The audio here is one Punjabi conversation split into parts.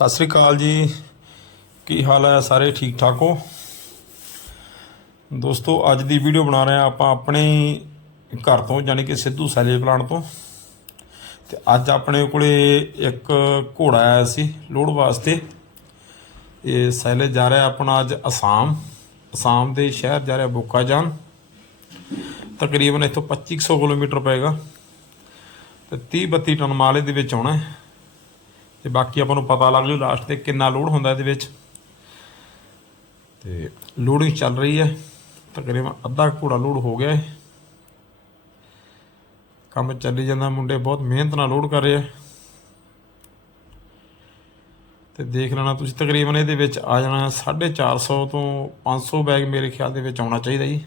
ਸਤਿ ਸ੍ਰੀ ਅਕਾਲ ਜੀ। ਕੀ ਹਾਲ ਹੈ? ਸਾਰੇ ਠੀਕ ਠਾਕ ਹੋ? ਦੋਸਤੋ, ਅੱਜ ਦੀ ਵੀਡੀਓ ਬਣਾ ਰਹੇ ਹਾਂ ਆਪਾਂ ਆਪਣੇ ਘਰ ਤੋਂ, ਯਾਨੀ ਕਿ ਸਿੱਧੂ ਸੈਲੇ ਪਲਾਂਟ ਤੋਂ। ਤੇ ਅੱਜ ਆਪਣੇ ਕੋਲੇ ਇੱਕ ਘੋੜਾ ਆਇਆ ਸੀ ਲੋਡ ਵਾਸਤੇ। ਇਹ ਸੈਲੇ ਜਾ ਰਿਹਾ ਆਪਣਾ ਅੱਜ ਅਸਾਮ। ਅਸਾਮ ਦੇ ਸ਼ਹਿਰ ਜਾ ਰਿਹਾ ਬੋਕਾਜਾਨ। ਤਕਰੀਬਨ ਇੱਥੋਂ 2500 ਕਿਲੋਮੀਟਰ ਪਏਗਾ। ਤੇ 30 32 ਟਨ ਮਾਲੇ ਦੇ ਵਿੱਚ ਆਉਣਾ ਹੈ। ਤੇ ਬਾਕੀ ਆਪਾਂ ਨੂੰ ਪਤਾ ਲੱਗ ਜੂ ਲਾਸਟ ਤੇ ਕਿੰਨਾ ਲੋਡ ਹੁੰਦਾ ਇਹਦੇ ਵਿੱਚ। ਤੇ ਲੋਡਿੰਗ ਚੱਲ ਰਹੀ ਹੈ। ਤਕਰੀਬਨ ਅੱਧਾ ਘੋੜਾ ਲੋਡ ਹੋ ਗਿਆ ਹੈ। ਕੰਮ ਚੱਲੀ ਜਾਂਦਾ, ਮੁੰਡੇ ਬਹੁਤ ਮਿਹਨਤ ਨਾਲ ਲੋਡ ਕਰ ਰਹੇ ਆ ਤੇ ਦੇਖ ਲੈਣਾ ਤੁਸੀਂ ਤਕਰੀਬਨ ਇਹਦੇ ਵਿੱਚ ਆ ਜਾਣਾ 450 ਤੋਂ 500 ਬੈਗ ਮੇਰੇ ਖਿਆਲ ਦੇ ਵਿੱਚ ਆਉਣਾ ਚਾਹੀਦਾ ਜੀ।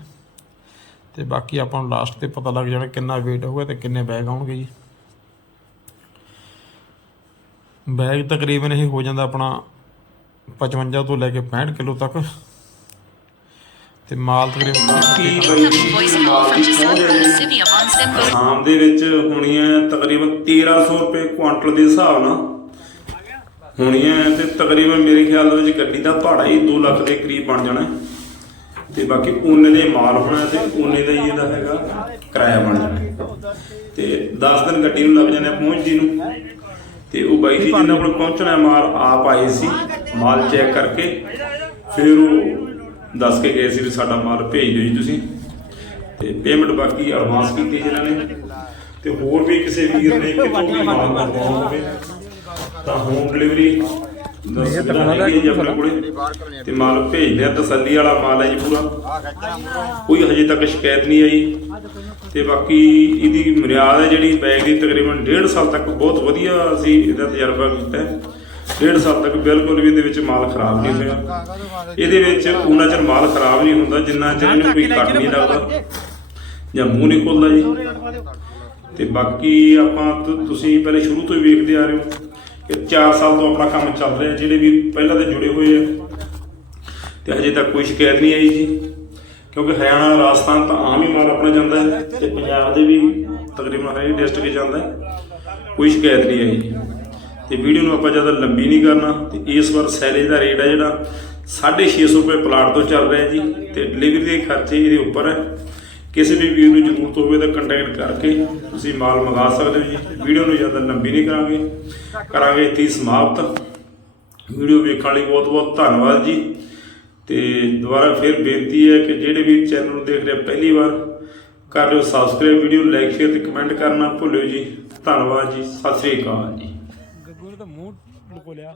ਤੇ ਬਾਕੀ ਆਪਾਂ ਨੂੰ ਲਾਸਟ ਤੇ ਪਤਾ ਲੱਗ ਜਾਣਾ ਕਿੰਨਾ weight ਹੋਊਗਾ ਤੇ ਕਿੰਨੇ ਬੈਗ ਆਉਣਗੇ ਜੀ। ਬੈਗ ਤਕਰੀਬਨ ਇਹ ਹੋ ਜਾਂਦਾ ਆਪਣਾ 55 ਤੋਂ ਲੈ ਕੇ 65 ਕਿਲੋ ਤੱਕ। ਤੇ ਮਾਲ ਤਕਰੀਬਨ. ਆਸਾਮ ਦੇ ਵਿੱਚ ਹੋਣੀਆਂ ਤਕਰੀਬਨ 1300 ਰੁਪਏ ਕੁਆਂਟਲ ਦੇ ਹਿਸਾਬ ਨਾਲ। ਹੋਣੀਆਂ ਤੇ ਤਕਰੀਬਨ ਮੇਰੇ ਖਿਆਲ ਦੇ ਵਿੱਚ ਗੱਡੀ ਦਾ ਭਾੜਾ ਹੀ 2 ਲੱਖ ਦੇ ਕਰੀਬ ਬਣ ਜਾਣਾ ਤੇ ਬਾਕੀ ਓਨੇ ਦੇ ਮਾਲ ਹੋਣਾ ਤੇ ਓਨੇ ਦਾ ਹੀ ਇਹਦਾ ਹੈਗਾ ਕਿਰਾਇਆ ਬਣ ਜਾਣਾ ਤੇ 10 ਦਿਨ ਗੱਡੀ ਨੂੰ ਲੱਗ ਜਾਣੇ ਪਹੁੰਚਦੀ ਨੂੰ। ਤੇ ਉਹ ਬਾਈ ਜੀ ਜਿਨ੍ਹਾਂ ਕੋਲ ਪਹੁੰਚਣਾ ਮਾਲ ਆਪ ਆਏ ਸੀ ਮਾਲ ਚੈੱਕ ਕਰਕੇ। ਫਿਰ ਉਹ ਦੱਸ ਕੇ ਗਏ ਸੀ ਵੀ ਸਾਡਾ ਮਾਲ ਭੇਜ ਦਿਓ ਜੀ ਤੁਸੀਂ। ਤੇ ਪੇਮੈਂਟ ਬਾਕੀ ਐਡਵਾਂਸ ਕੀਤੀ ਜਿਹਨਾਂ ਨੇ। ਤੇ ਹੋਰ ਵੀ ਕਿਸੇ ਵੀਰ ਨੇ ਕਿਤੋਂ ਵੀ ਮਾਲ ਮੰਗਵਾਉਣਾ ਹੋਵੇ ਤਾਂ ਹੋਮ ਡਿਲੀਵਰੀ ਦਾ ਸੁਵਿਧਾ ਜੀ ਆਪਣੇ ਕੋਲੇ ਤੇ ਮਾਲ ਭੇਜਦੇ ਆ ਤਸੱਲੀ ਵਾਲਾ ਮਾਲ ਹੈ ਜੀ ਪੂਰਾ। ਕੋਈ ਹਜੇ ਤੱਕ ਸ਼ਿਕਾਇਤ ਨਹੀਂ ਆਈ। ਤੇ ਬਾਕੀ ਇਹਦੀ ਮੁਰਿਆਦ ਹੈ ਜਿਹੜੀ ਬੈਗ ਦੀ ਤਕਰੀਬਨ 1.5 ਸਾਲ ਤੱਕ ਬਹੁਤ ਵਧੀਆ ਅਸੀਂ ਇਹਦਾ ਤਜਰਬਾ ਕੀਤਾ ਹੈ। 1.5 ਸਾਲ ਤੱਕ ਬਿਲਕੁਲ ਵੀ ਇਹਦੇ ਵਿੱਚ ਮਾਲ ਖਰਾਬ ਨਹੀਂ ਹੋਇਆ। ਇਹਦੇ ਵਿੱਚ ਉਹਨਾਂ ਚਿਰ ਮਾਲ ਖਰਾਬ ਨਹੀਂ ਹੁੰਦਾ, ਜਿੰਨਾ ਚਿਰ ਇਹਨੂੰ ਕੋਈ ਕੱਟ ਨਹੀਂ ਲੱਗਦਾ। ਜਾਂ ਮੂੰਹ ਨਹੀਂ ਖੁੱਲਦਾ ਜੀ। ਤੇ ਬਾਕੀ ਆਪਾਂ ਤੁਸੀਂ ਪਹਿਲੇ ਸ਼ੁਰੂ ਤੋਂ ਹੀ ਵੇਖਦੇ ਆ ਰਹੇ ਹੋ। ਕਿ 4 ਸਾਲ ਤੋਂ ਆਪਣਾ ਕੰਮ ਚੱਲ ਰਿਹਾ, ਜਿਹੜੇ ਵੀ ਪਹਿਲਾਂ ਦੇ ਜੁੜੇ ਹੋਏ ਆ। ਤੇ ਹਜੇ ਤੱਕ ਕੋਈ ਸ਼ਿਕਾਇਤ ਨਹੀਂ ਆਈ ਜੀ। ਕਿਉਂਕਿ ਹਰਿਆਣਾ, ਰਾਜਸਥਾਨ ਤਾਂ ਆਮ ਹੀ ਮਾਲ ਆਪਣਾ ਜਾਂਦਾ ਹੈ ਤੇ ਪੰਜਾਬ ਦੇ ਵੀ ਤਕਰੀਬਨ ਹਰੇਕ ਡਿਸਟ੍ਰਿਕਟ ਜਾਂਦਾ ਹੈ। ਕੋਈ ਸ਼ਿਕਾਇਤ ਨਹੀਂ ਆਈ ਜੀ। ਤੇ ਵੀਡੀਓ ਨੂੰ ਆਪਾਂ ਜ਼ਿਆਦਾ ਲੰਬੀ ਨਹੀਂ ਕਰਨਾ। ਤੇ ਇਸ ਵਾਰ ਸੈਲੇਜ ਦਾ ਰੇਟ ਹੈ ਜਿਹੜਾ 650 ਰੁਪਏ ਪਲਾਟ ਤੋਂ ਚੱਲ ਰਿਹਾ ਜੀ। ਤੇ ਡਿਲੀਵਰੀ ਦੇ ਖਰਚੇ ਇਹਦੇ ਉੱਪਰ ਹੈ। ਕਿਸੇ ਵੀ ਵੀਰ ਨੂੰ ਜ਼ਰੂਰਤ ਹੋਵੇ ਤਾਂ ਕੰਟੈਕਟ ਕਰਕੇ ਤੁਸੀਂ ਮਾਲ ਮੰਗਾ ਸਕਦੇ ਹੋ ਜੀ। ਵੀਡੀਓ ਨੂੰ ਜ਼ਿਆਦਾ ਲੰਬੀ ਨਹੀਂ ਕਰਾਂਗੇ। ਕਰਾਂਗੇ ਇੱਥੇ ਸਮਾਪਤ। ਵੀਡੀਓ ਵੇਖਣ ਲਈ ਬਹੁਤ ਬਹੁਤ ਧੰਨਵਾਦ ਜੀ। ਤੇ ਦੁਬਾਰਾ ਫਿਰ ਬੇਨਤੀ ਹੈ ਕਿ ਜਿਹੜੇ ਵੀ ਚੈਨਲ ਨੂੰ ਦੇਖ ਰਹੇ ਪਹਿਲੀ ਵਾਰ, ਕਰ ਲਿਓ ਸਬਸਕ੍ਰਾਈਬ ਵੀਡੀਓ ਲਾਈਕ ਸ਼ੇਅਰ ਤੇ ਕਮੈਂਟ ਕਰਨਾ ਭੁੱਲਿਓ ਜੀ। ਧੰਨਵਾਦ ਜੀ। ਸਤਿ ਸ੍ਰੀ ਅਕਾਲ ਜੀ। ਗੱਗੂ ਨੇ ਤਾਂ ਮੂੰਹ ਲੁਕੋ ਲਿਆ।